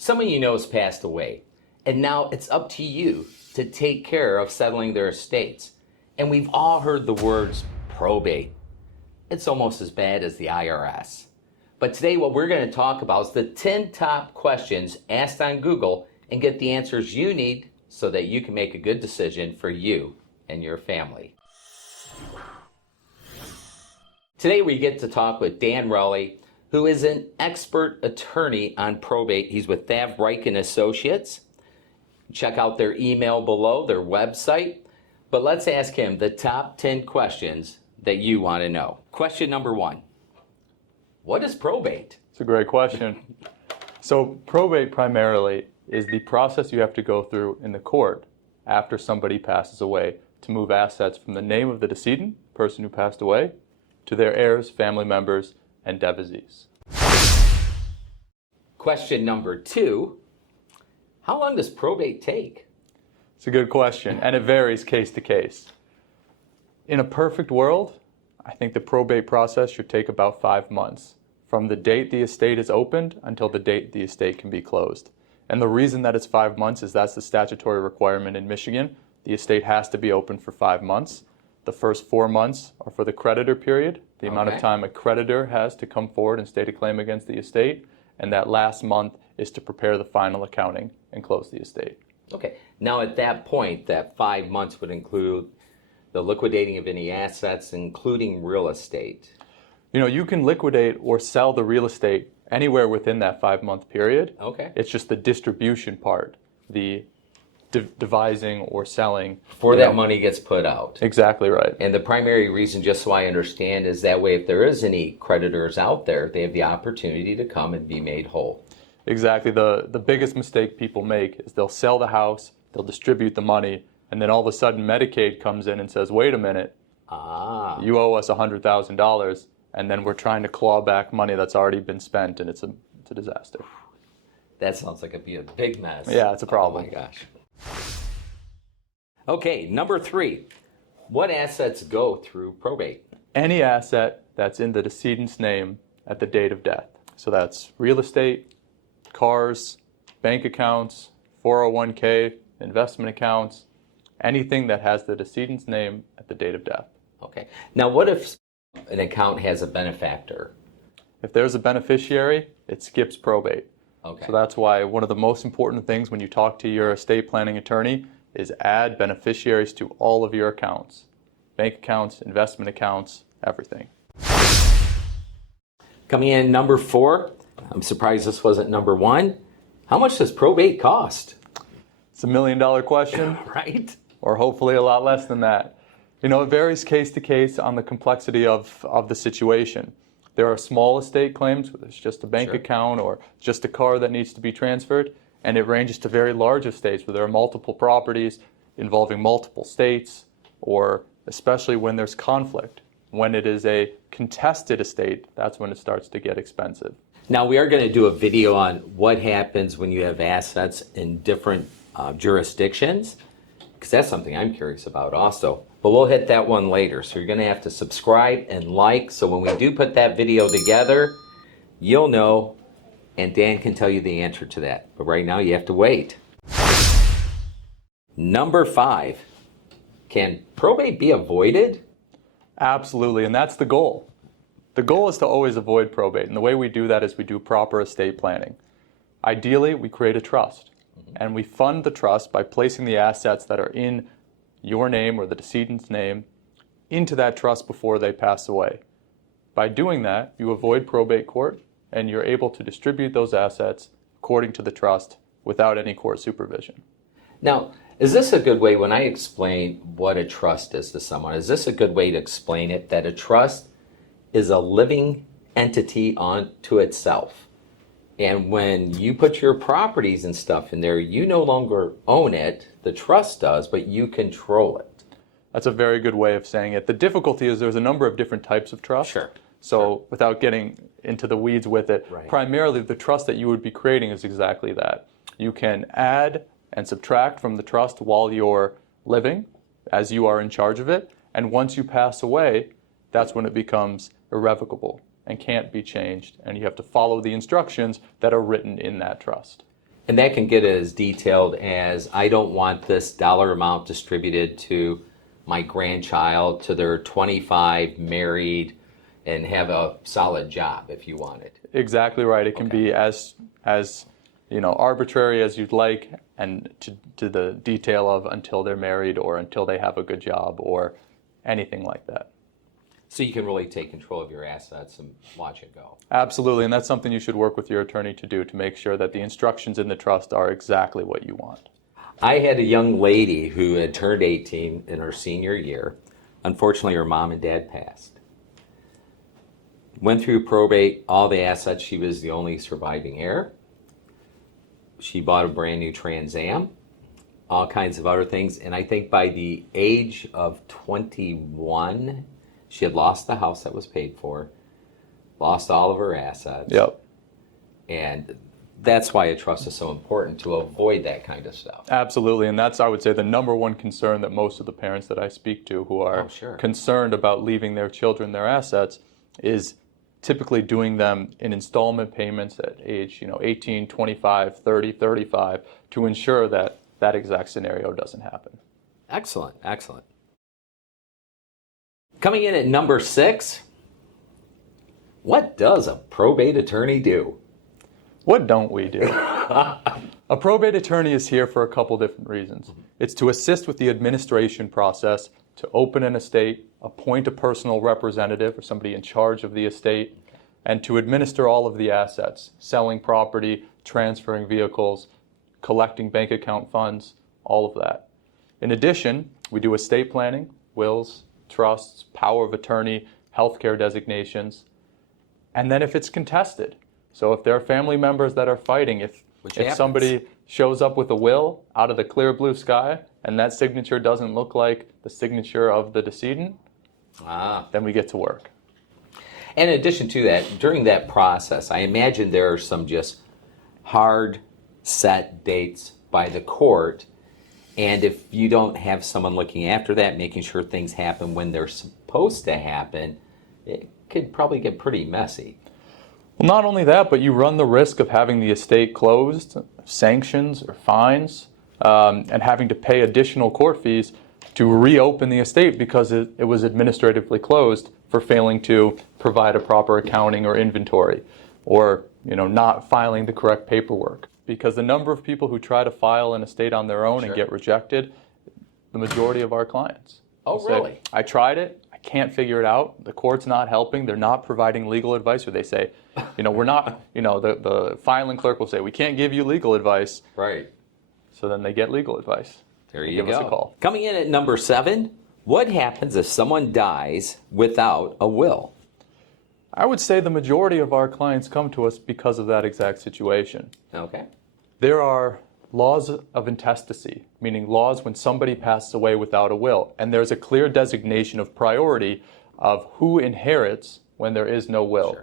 Someone you know has passed away, and now it's up to you to take care of settling their estates. And we've all heard the words probate. It's almost as bad as the IRS. But today what we're going to talk about is the 10 top questions asked on Google and get the answers you need so that you can make a good decision for you and your family. Today we get to talk with Dan Relle, who is an expert attorney on probate. He's with Thav, Ryke and Associates. Check out their email below, their website. But let's ask him the top 10 questions that you want to know. Question number 1. What is probate? It's a great question. So probate primarily is the process you have to go through in the court after somebody passes away to move assets from the name of the decedent, person who passed away, to their heirs, family members, and devisees. Question number 2. How long does probate take? It's a good question, and it varies case to case. In a perfect world, I think the probate process should take about 5 months, from the date the estate is opened until the date the estate can be closed. And the reason that it's 5 months is that's the statutory requirement in Michigan. The estate has to be open for 5 months. The first 4 months are for the creditor period, the amount of time a creditor has to come forward and state a claim against the estate, and that last month is to prepare the final accounting and close the estate. Okay. Now at that point, that 5 months would include the liquidating of any assets, including real estate. You know, you can liquidate or sell the real estate anywhere within that 5-month period. Okay. It's just the distribution part, the devising or selling. Before that money gets put out. Exactly right. And the primary reason, just so I understand, is that way if there is any creditors out there, they have the opportunity to come and be made whole. Exactly. The biggest mistake people make is they'll sell the house, they'll distribute the money, and then all of a sudden Medicaid comes in and says, wait a minute, you owe us $100,000, and then we're trying to claw back money that's already been spent, and it's a disaster. That sounds like it'd be a big mess. Yeah, it's a problem. Oh my gosh. Okay, number 3. What assets go through probate? Any asset that's in the decedent's name at the date of death. So that's real estate, cars, bank accounts, 401k, investment accounts, anything that has the decedent's name at the date of death. Okay. Now what if an account has a benefactor? If there's a beneficiary, it skips probate. Okay. So that's why one of the most important things when you talk to your estate planning attorney is add beneficiaries to all of your accounts. Bank accounts, investment accounts, everything. Coming in number 4, I'm surprised this wasn't number 1. How much does probate cost? It's $1 million question. Right? Or hopefully a lot less than that. You know, it varies case to case on the complexity of the situation. There are small estate claims where it's just a bank account or just a car that needs to be transferred, and it ranges to very large estates where there are multiple properties involving multiple states, or especially when there's conflict. When it is a contested estate, that's when it starts to get expensive. Now we are going to do a video on what happens when you have assets in different jurisdictions, because that's something I'm curious about also. But we'll hit that one later. So you're going to have to subscribe and like, so when we do put that video together, you'll know, and Dan can tell you the answer to that. But right now you have to wait. Number 5, can probate be avoided? Absolutely, and that's the goal. The goal is to always avoid probate, and the way we do that is we do proper estate planning. Ideally, we create a trust, and we fund the trust by placing the assets that are in your name or the decedent's name into that trust before they pass away. By doing that, you avoid probate court, and you're able to distribute those assets according to the trust without any court supervision. Now, is this a good way, when I explain what a trust is to someone, is this a good way to explain it, that a trust is a living entity unto itself? And when you put your properties and stuff in there, you no longer own it, the trust does, but you control it. That's a very good way of saying it. The difficulty is there's a number of different types of trust. Sure. So without getting into the weeds with it, Right. Primarily the trust that you would be creating is exactly that. You can add and subtract from the trust while you're living, as you are in charge of it, and once you pass away, that's when it becomes irrevocable and can't be changed, and you have to follow the instructions that are written in that trust. And that can get as detailed as, I don't want this dollar amount distributed to my grandchild, to their 25, married, and have a solid job if you want it. Exactly right. It can be as arbitrary as you'd like, and to the detail of until they're married or until they have a good job or anything like that. So you can really take control of your assets and watch it go. Absolutely, and that's something you should work with your attorney to do, to make sure that the instructions in the trust are exactly what you want. I had a young lady who had turned 18 in her senior year. Unfortunately, her mom and dad passed. Went through probate, all the assets. She was the only surviving heir. She bought a brand new Trans Am, all kinds of other things. And I think by the age of 21, she had lost the house that was paid for, lost all of her assets. Yep. And that's why a trust is so important, to avoid that kind of stuff. Absolutely, and that's, I would say, the number one concern that most of the parents that I speak to who are concerned about leaving their children their assets is typically doing them in installment payments at age 18, 25, 30, 35 to ensure that that exact scenario doesn't happen. Excellent, excellent. Coming in at number 6, what does a probate attorney do? What don't we do? A probate attorney is here for a couple different reasons. It's to assist with the administration process, to open an estate, appoint a personal representative or somebody in charge of the estate, and to administer all of the assets, selling property, transferring vehicles, collecting bank account funds, all of that. In addition, we do estate planning, wills, trusts, power of attorney, healthcare designations, and then if it's contested. So if there are family members that are fighting, if somebody shows up with a will out of the clear blue sky and that signature doesn't look like the signature of the decedent, then we get to work. And in addition to that, during that process, I imagine there are some just hard set dates by the court. And if you don't have someone looking after that, making sure things happen when they're supposed to happen, it could probably get pretty messy. Well, not only that, but you run the risk of having the estate closed, sanctions or fines, and having to pay additional court fees to reopen the estate because it was administratively closed for failing to provide a proper accounting or inventory, or not filing the correct paperwork. Because the number of people who try to file an estate on their own and get rejected, the majority of our clients. Oh, really? I tried it. I can't figure it out. The court's not helping. They're not providing legal advice. Or they say, we're not, the filing clerk will say, we can't give you legal advice. Right. So then they get legal advice. There you go. Give us a call. Coming in at number 7, what happens if someone dies without a will? I would say the majority of our clients come to us because of that exact situation. Okay. There are laws of intestacy, meaning laws when somebody passes away without a will, and there's a clear designation of priority of who inherits when there is no will,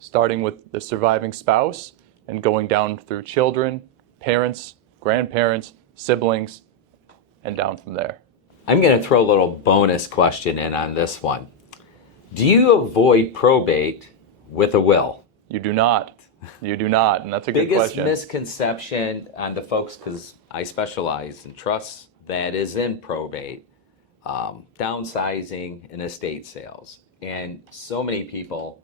starting with the surviving spouse and going down through children, parents, grandparents, siblings, and down from there. I'm going to throw a little bonus question in on this one. Do you avoid probate with a will? You do not. You do not, and that's a good question. Biggest misconception on the folks, because I specialize in trusts, that is in probate, downsizing and estate sales. And so many people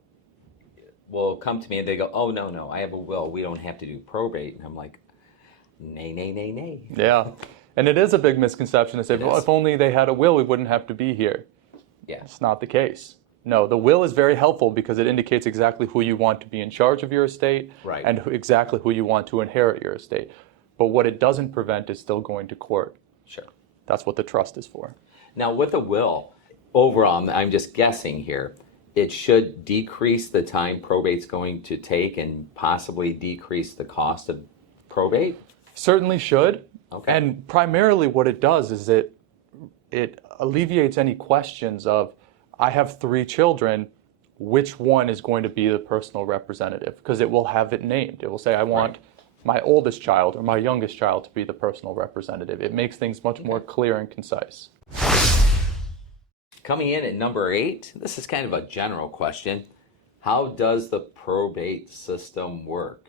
will come to me and they go, oh, no, I have a will. We don't have to do probate. And I'm like, nay, nay, nay, nay. Yeah, and it is a big misconception to say, well, if only they had a will, we wouldn't have to be here. Yeah. It's not the case. No, the will is very helpful because it indicates exactly who you want to be in charge of your estate and exactly who you want to inherit your estate. But what it doesn't prevent is still going to court. Sure. That's what the trust is for. Now, with a will, overall, I'm just guessing here, it should decrease the time probate's going to take and possibly decrease the cost of probate? Certainly should. Okay. And primarily what it does is it alleviates any questions of, I have 3 children, which one is going to be the personal representative? Because it will have it named. It will say, I want my oldest child or my youngest child to be the personal representative. It makes things much more clear and concise. Coming in at number 8, this is kind of a general question. How does the probate system work?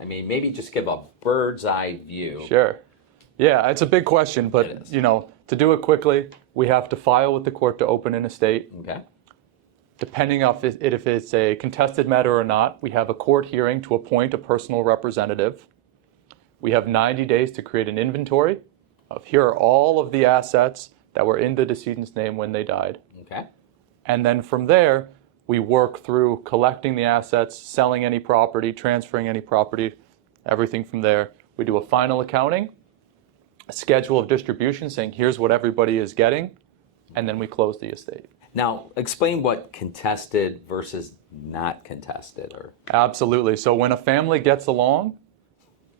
I mean, maybe just give a bird's eye view. Sure. Yeah, it's a big question, but to do it quickly, we have to file with the court to open an estate. Okay. Depending on if it's a contested matter or not, we have a court hearing to appoint a personal representative. We have 90 days to create an inventory of here are all of the assets that were in the decedent's name when they died. Okay. And then from there, we work through collecting the assets, selling any property, transferring any property, everything from there. We do a final accounting, a schedule of distribution saying here's what everybody is getting, and then we close the estate. Now, explain what contested versus not contested are. Absolutely. So when a family gets along,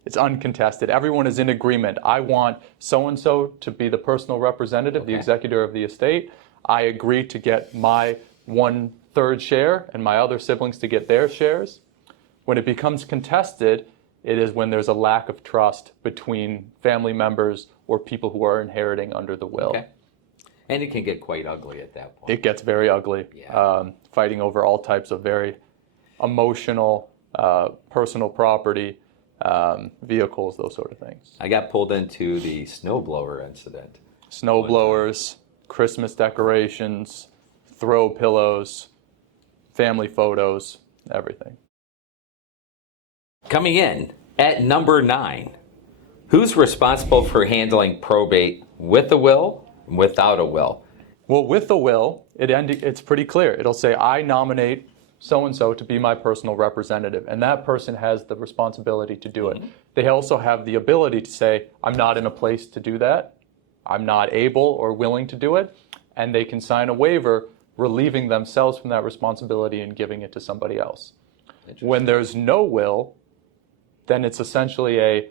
it's uncontested. Everyone is in agreement. I want so-and-so to be the personal representative, the executor of the estate. I agree to get my 1/3 share and my other siblings to get their shares. When it becomes contested, it is when there's a lack of trust between family members or people who are inheriting under the will. Okay. And it can get quite ugly at that point. It gets very ugly. Yeah. Fighting over all types of very emotional, personal property, vehicles, those sort of things. I got pulled into the snowblower incident. Snow blowers, Christmas decorations, throw pillows, family photos, everything. Coming in at number 9, who's responsible for handling probate with a will and without a will? Well, with the will, it's pretty clear. It'll say, I nominate so-and-so to be my personal representative, and that person has the responsibility to do it. They also have the ability to say, I'm not in a place to do that, I'm not able or willing to do it, and they can sign a waiver relieving themselves from that responsibility and giving it to somebody else. When there's no will, then it's essentially a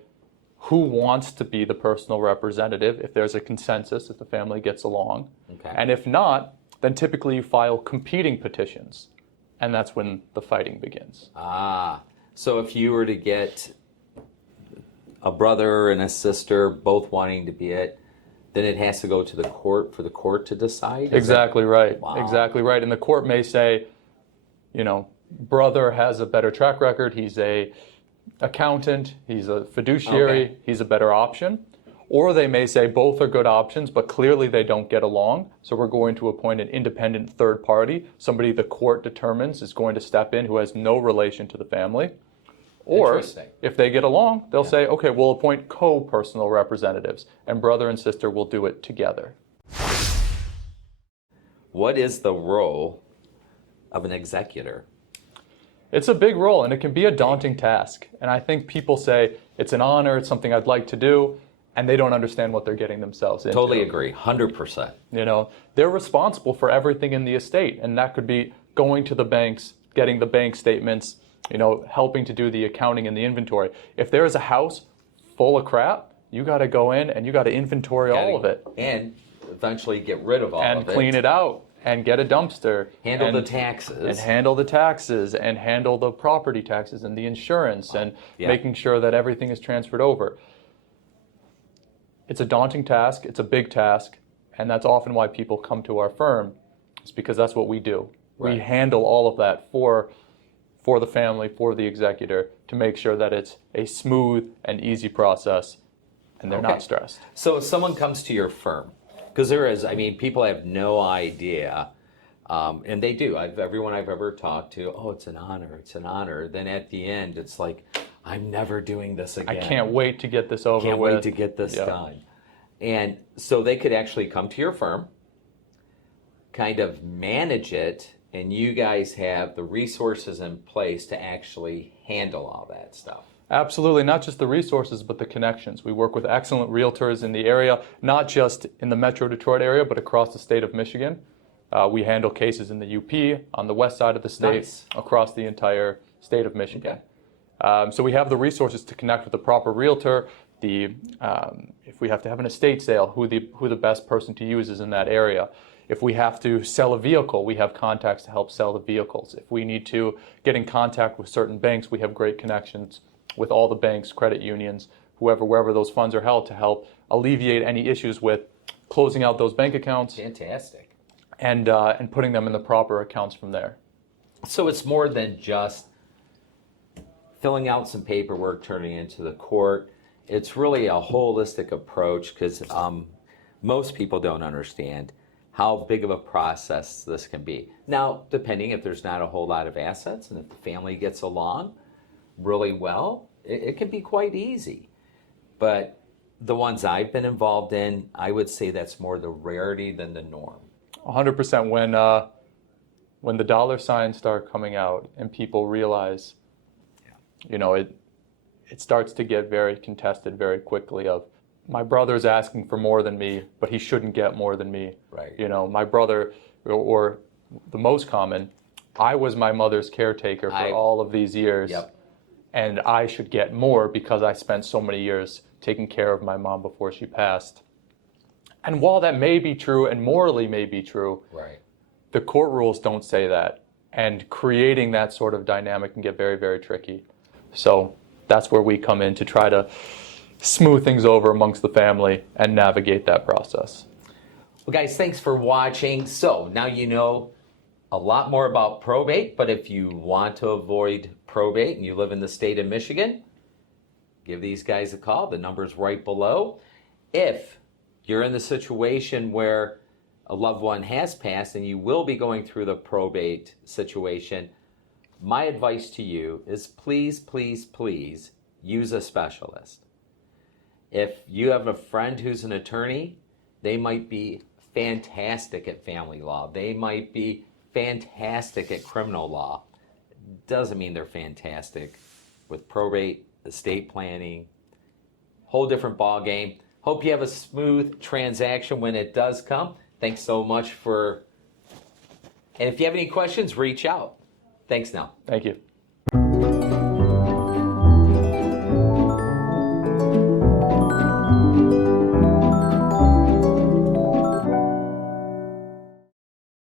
who wants to be the personal representative if there's a consensus, if the family gets along. Okay. And if not, then typically you file competing petitions, and that's when the fighting begins. So if you were to get a brother and a sister both wanting to be it, then it has to go to the court for the court to decide? Exactly right. Wow. Exactly right. And the court may say, brother has a better track record, he's a accountant, he's a fiduciary, he's a better option. Or they may say both are good options, but clearly they don't get along, so we're going to appoint an independent third party, somebody the court determines is going to step in who has no relation to the family. Or if they get along, they'll say, okay, we'll appoint co-personal representatives, and brother and sister will do it together. What is the role of an executor? It's a big role, and it can be a daunting task. And I think people say, it's an honor, it's something I'd like to do, and they don't understand what they're getting themselves into. Totally agree, 100%. They're responsible for everything in the estate, and that could be going to the banks, getting the bank statements, helping to do the accounting and the inventory. If there is a house full of crap, you got to go in and you got to inventory all of it. And eventually get rid of all of it. And clean it out. And get a dumpster. Handle the taxes. And handle the taxes. And handle the property taxes and the insurance. And making sure that everything is transferred over. It's a daunting task. It's a big task. And that's often why people come to our firm. It's because that's what we do. Right. We handle all of that for the family, for the executor, to make sure that it's a smooth and easy process and they're not stressed. So if someone comes to your firm, because people have no idea, and they do. Everyone I've ever talked to, it's an honor. Then at the end, it's like, I'm never doing this again. I can't wait to get this over with. Can't wait to get this done. And so they could actually come to your firm, kind of manage it, and you guys have the resources in place to actually handle all that stuff. Absolutely, not just the resources, but the connections. We work with excellent realtors in the area, not just in the Metro Detroit area, but across the state of Michigan. We handle cases in the UP, on the west side of the state, across the entire state of Michigan. So we have the resources to connect with the proper realtor. If we have to have an estate sale, who the best person to use is in that area. If we have to sell a vehicle, we have contacts to help sell the vehicles. If we need to get in contact with certain banks, we have great connections with all the banks, credit unions, wherever those funds are held, to help alleviate any issues with closing out those bank accounts. Fantastic. And putting them in the proper accounts from there. So it's more than just filling out some paperwork, turning it into the court. It's really a holistic approach because most people don't understand how big of a process this can be. Now, depending if there's not a whole lot of assets and if the family gets along really well, it can be quite easy. But the ones I've been involved in, I would say that's more the rarity than the norm. 100%. When the dollar signs start coming out and people realize, it starts to get very contested very quickly of, my brother's asking for more than me, but he shouldn't get more than me. Right. My brother, or the most common, I was my mother's caretaker for all of these years. Yep. And I should get more because I spent so many years taking care of my mom before she passed. And while that may be true and morally may be true, right, the court rules don't say that. And creating that sort of dynamic can get very, very tricky. So that's where we come in to try to smooth things over amongst the family and navigate that process. Well, guys, thanks for watching. So now you know a lot more about probate, but if you want to avoid probate and you live in the state of Michigan, give these guys a call. The number's right below. If you're in the situation where a loved one has passed and you will be going through the probate situation, my advice to you is please, please, please use a specialist. If you have a friend who's an attorney, they might be fantastic at family law. They might be fantastic at criminal law. Doesn't mean they're fantastic with probate, estate planning, whole different ball game. Hope you have a smooth transaction when it does come. Thanks so much and if you have any questions, reach out. Thanks now. Thank you.